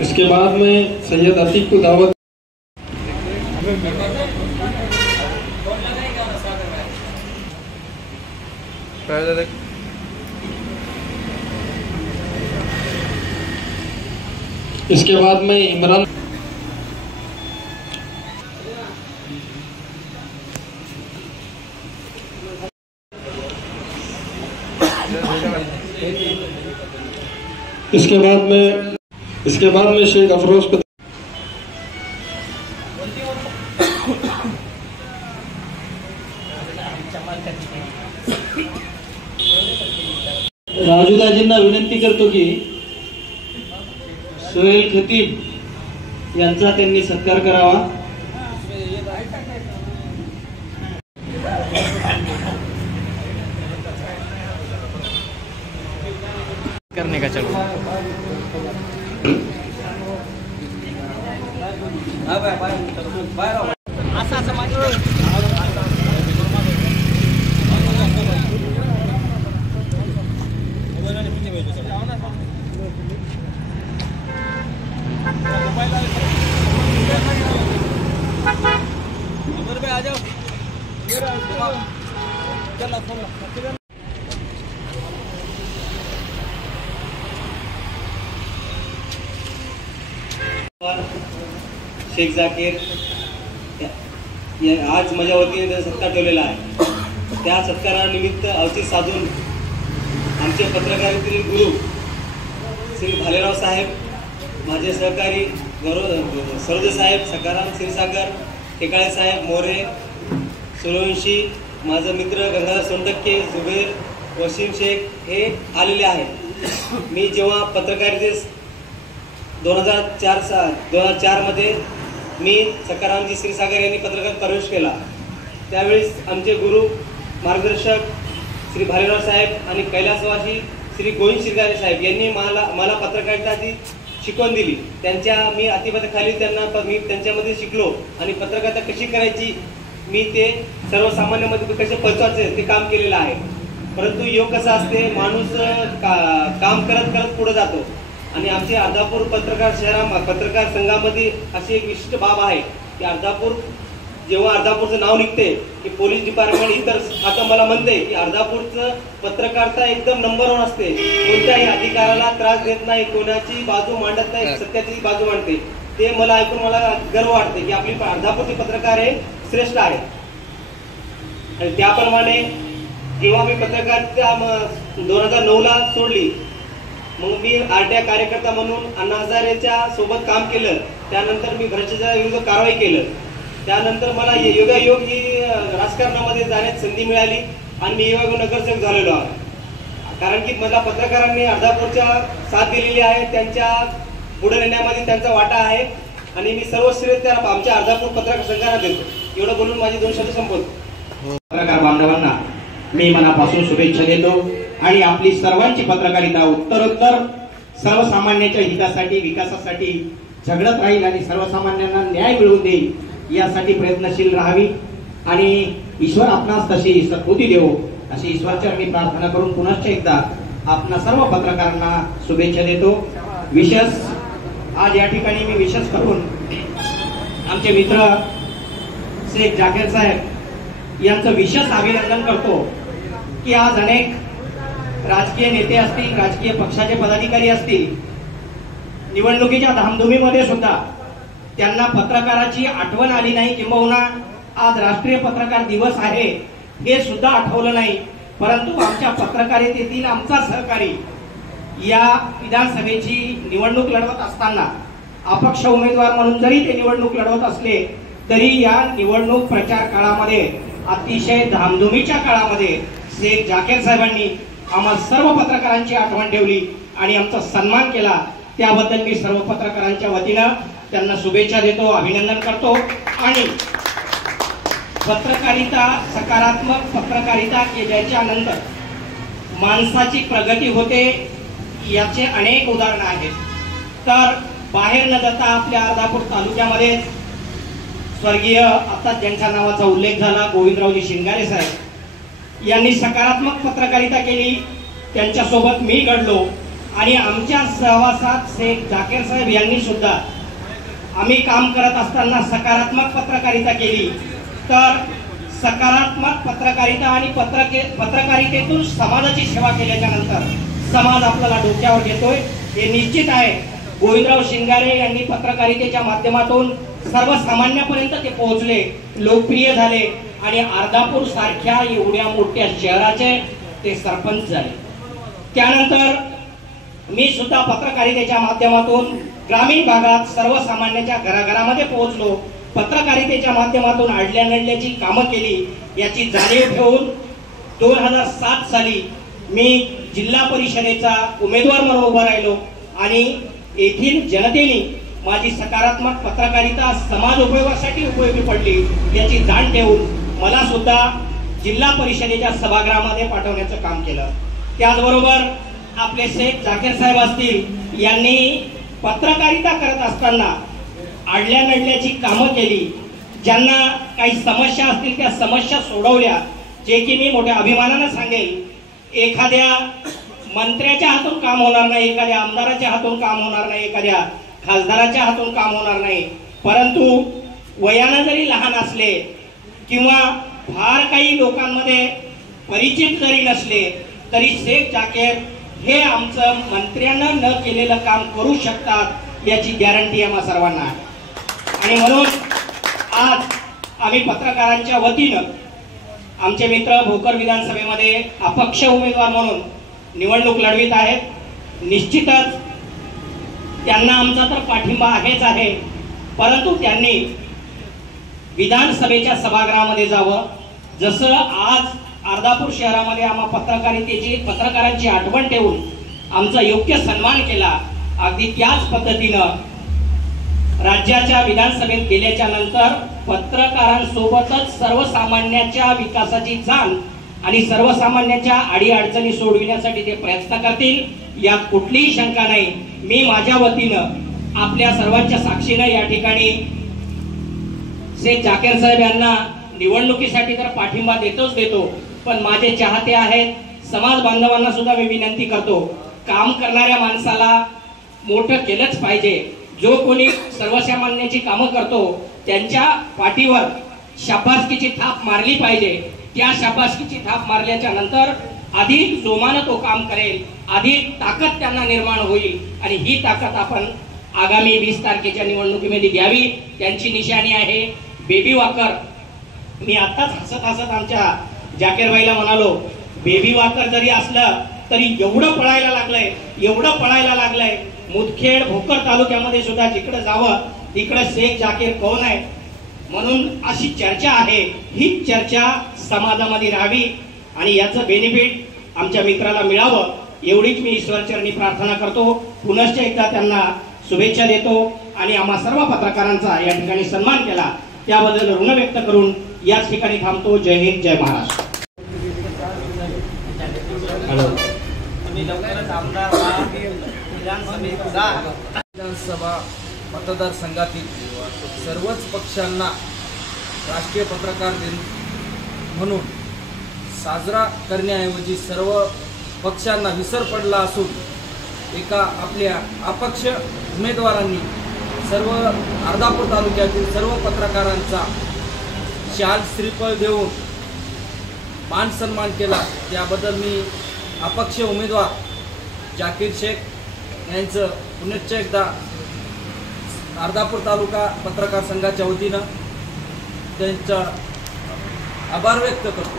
इसके बाद में सैयद अतीक को दावत। इसके बाद में इमरान इसके बाद में शेख अफरोज को राजूदाजींना विनंती करतो की सोहेल खतीब यांचा त्यांनी सत्कार करावा। करने का चलो आ जाओ शेख जाकीर आज माझ्या वतीने सत्कार ठेवलेला आहे। त्या सत्कारानिमित्त औचित्य साधून आमचे पत्रकारितेतील गुरु श्री भालेराव साहेब, माझे सहकारी गौरव सरोदे साहेब, सकाराम क्षीरसागर, टेकाळे साहेब, मोरे, सूर्यवंशी, माझा मित्र गंगाधर सोनटक्के, जुबेर, वसीम शेख हे आलेले आहेत। मी जेव्हा पत्रकारितेस 2004 मध्ये मी सकारामजी क्षीरसागर यांनी पत्रकार प्रवेश केला, त्यावेळेस आमचे गुरु मार्गदर्शक श्री भालेराव साहेब आणि कैलासवासी श्री गोविंद शिरगारे साहेब यांनी मला पत्रकारितेची शिकवण दिली। त्यांच्या मी अतिपथाखाली मी त्यांच्यामध्ये शिकलो आणि पत्रकारिता कशी करायची मी ते सर्वसामान्यांमध्ये कसे पोहोचवायचे ते काम केलेलं आहे। परंतु योग कसा असते, माणूस काम करत करत पुढे जातो आणि आमचे अर्धापूर पत्रकार संघामध्ये अशी एक विशिष्ट बाब आहे की जेव्हा अर्धापूरचं नाव निघते की पोलीस डिपार्टमेंट इतर आता मला म्हणते की अर्धापूरचं पत्रकारिता एकदम नंबर 1 असते, कोणत्याही अधिकाराला त्रास देत नाही, कोणाची बाजू मांडत नाही, सत्याची बाजू मांडते। ते मला ऐकून मला गर्व वाटते की आपली अर्धापूरचे पत्रकार हे श्रेष्ठ आहे। आणि त्याप्रमाणे जेव्हा मी पत्रकारिता 2009ला सोडली, मग मी आरटीआय कार्यकर्ता म्हणून अण्णा हजारेच्या सोबत काम केलं। त्यानंतर मी भ्रष्टाचारा विरुद्ध कारवाई केलं। त्यानंतर मला योगायोग ही राजकारणामध्ये जाण्याची संधी मिळाली आणि मी योगायोग नगरसेवक झालेलो आहे। कारण की मला पत्रकारांनी अर्धापूरच्या साथ दिलेली आहे, त्यांच्या पुढे नेण्यामध्ये त्यांचा वाटा आहे आणि मी सर्व श्रेय त्या आमच्या अर्धापूर पत्रकार संघाला देतो। एवढं बोलून माझी 2 शब्द संपवतो। पत्रकार बांधवांना मी मनापासून शुभेच्छा देतो आणि आपली सर्वांची पत्रकारिता उत्तरोत्तर सर्वसामान्यांच्या हितासाठी, विकासासाठी झगडत राहील आणि सर्वसामान्यांना न्याय मिळवून देईल यासाठी प्रयत्नशील राहावी आणि ईश्वर आपणास तशी सद्बुद्धी देवो अशी ईश्वरचरणी प्रार्थना करून पुनश्च एकदा आपणा सर्व पत्रकारांना शुभेच्छा देतो। विशेष आज या ठिकाणी मी विशेष करून आमचे मित्र शेख जाकीर साहेब यांचं विशेष अभिनंदन करतो की आज अनेक राजकीय नेते असतील, राजकीय पक्षाचे पदाधिकारी असतील, निवडणुकीच्या धामधुमीमध्ये सुद्धा त्यांना पत्रकाराची आठवण आली नाही, किंबहुना आज राष्ट्रीय पत्रकार दिवस आहे हे सुद्धा आठवलं नाही। परंतु आमच्या पत्रकारितेतील आमचा सहकारी या विधानसभेची निवडणूक लढवत असताना अपक्ष उमेदवार म्हणून जरी ते निवडणूक लढवत असले तरी या निवडणूक प्रचार काळामध्ये अतिशय धामधुमीच्या काळामध्ये शेख जाकीर साहेबांनी आम्हा सर्व पत्रकारांची आठवण ठेवली आणि आमचा सन्मान केला। त्याबद्दल मी सर्व पत्रकारांच्या वतीनं त्यांना शुभेच्छा देतो, अभिनंदन करतो। आणि पत्रकारिता, सकारात्मक पत्रकारिता केल्याच्या नंतर माणसाची प्रगती होते याचे अनेक उदाहरणं आहेत। तर बाहेर न जाता आपल्या अर्धापूर तालुक्यामध्ये स्वर्गीय आता ज्यांच्या नावाचा उल्लेख झाला गोविंदरावजी शिंगारे साहेब यांनी सकारात्मक पत्रकारिता केली, त्यांच्यासोबत मी घडलो आणि आमच्या सहवासात शेख जाकीर साहेब यांनी सुद्धा आम्ही काम करत असताना सकारात्मक पत्रकारिता केली। तर सकारात्मक पत्रकारिता आणि पत्रकारितेतून समाजाची सेवा केल्याच्या नंतर समाज आपल्याला डोक्यावर घेतोय हे निश्चित आहे। गोविंदराव शिंगारे यांनी पत्रकारितेच्या माध्यमातून सर्वसामान्यापर्यंत ते पोहोचले, लोकप्रिय झाले आणि अर्धापूर सारख्या एवढ्या मोठ्या शहराचे ते सरपंच झाले। त्यानंतर मी सुद्धा पत्रकारितेच्या माध्यमातून ग्रामीण भागात सर्वसामान्यांच्या घराघरामध्ये पोहोचलो, पत्रकारितेच्या माध्यमातून आडल्या नडल्याची कामं केली। याची जाणीव ठेवून 2007 साली मी जिल्हा परिषदेचा उमेदवार म्हणून उभा राहिलो आणि येथील जनतेने माझी सकारात्मक पत्रकारिता समाज उपयोगासाठी उपयोगी पडली याची जाण ठेवून मला सुद्धा जिल्हा परिषदेच्या सभागृहामध्ये पाठवण्याचं काम केलं। त्याचबरोबर आपले शेख जाकीर साहेब असतील यांनी पत्रकारिता करत असताना आडल्या नडल्याची कामं केली, ज्यांना काही समस्या असतील त्या समस्या सोडवल्या, जे की मी मोठ्या अभिमानाने सांगेल। एखाद्या मंत्र्याच्या हातून काम होणार नाही, एखाद्या आमदाराच्या हातून काम होणार नाही, एखाद्या खासदाराच्या हातून काम होणार नाही, परंतु वयाने जरी लहान असले किंवा फार काही लोकांमध्ये परिचित जरी नसले तरी शेख जाकीर हे आमचं मंत्र्यांना न केलेलं काम करू शकतात याची गॅरंटी आम्हा सर्वांना आहे। आणि म्हणून आज आम्ही पत्रकारांच्या वतीनं आमचे मित्र भोकर विधानसभेमध्ये अपक्ष उमेदवार म्हणून निवडणूक लढवित आहेत। निश्चितच त्यांना आमचा तर पाठिंबा आहेच आहे, परंतु त्यांनी विधानसभेच्या सभागृहामध्ये जावं। जसं आज अर्धापूर शहरामध्ये आम्हा पत्रकारांची आठवण ठेवून आमचा योग्य सन्मान केला, अगदी त्याच पद्धतीनं राज्याच्या विधानसभेत गेल्याच्या नंतर पत्रकारांसोबतच सर्वसामान्यांच्या विकासाची जाण आणि सर्वसामान्यांच्या अडीअडचणी सोडविण्यासाठी ते प्रयत्न करतील यात कुठलीही शंका नाही। मी माझ्या वतीनं आपल्या सर्वांच्या साक्षीनं या ठिकाणी शेख जाकीर साहेब यांना निवडणुकीसाठी तर पाठिंबा देतो, पण माझे चाहते आहेत, समाज बांधवांना सुद्धा मी विनंती करतो, काम करणाऱ्या माणसाला मोठं केलंच पाहिजे। जो कोणी सर्वसामान्यांची कामं करतो त्यांच्या पाठीवर शाबासकीची थाप मारली पाहिजे। त्या शाबासकीची थाप मारल्याच्या नंतर अधिक जोमानं तो काम करेल, अधिक ताकद त्यांना निर्माण होईल आणि ही ताकद आपण आगामी 20 तारखेच्या निवडणुकीमध्ये द्यावी। त्यांची निशाणी आहे बेबी वॉकर। मी आताच हसत आमच्या जाकीरबाईला म्हणालो, बेबी वॉकर जरी असलं तरी एवढं पळायला लागलंय मुदखेड भोकर तालुक्यामध्ये सुद्धा जिकडे जावं तिकडे शेख जाकीर कोण आहे म्हणून अशी चर्चा आहे। ही चर्चा समाजामध्ये राहावी आणि याचं बेनिफिट आमच्या मित्राला मिळावं एवढीच मी ईश्वरचरणी प्रार्थना करतो। पुनश्च एकदा त्यांना शुभेच्छा देतो आणि आम्हा सर्व पत्रकारांचा या ठिकाणी सन्मान केला त्याबद्दल ऋण व्यक्त करून याच ठिकाणी थांबतो। जय हिंद, जय महाराष्ट्र। विधानसभा मतदारसंघातील सर्वच पक्षांना राष्ट्रीय पत्रकार दिन म्हणून साजरा करण्याऐवजी सर्व पक्षांना विसर पडला असून एका आपल्या अपक्ष उमेदवारांनी सर्व अर्धापूर तालुक्यातील सर्व पत्रकारांचा शाल श्रीफळ देऊन मान सन्मान केला। त्याबद्दल मी अपक्ष उमेदवार जाकीर शेख यांचं पुनश्च एकदा अर्धापूर तालुका पत्रकार संघाच्या वतीनं त्यांचा आभार व्यक्त करतो।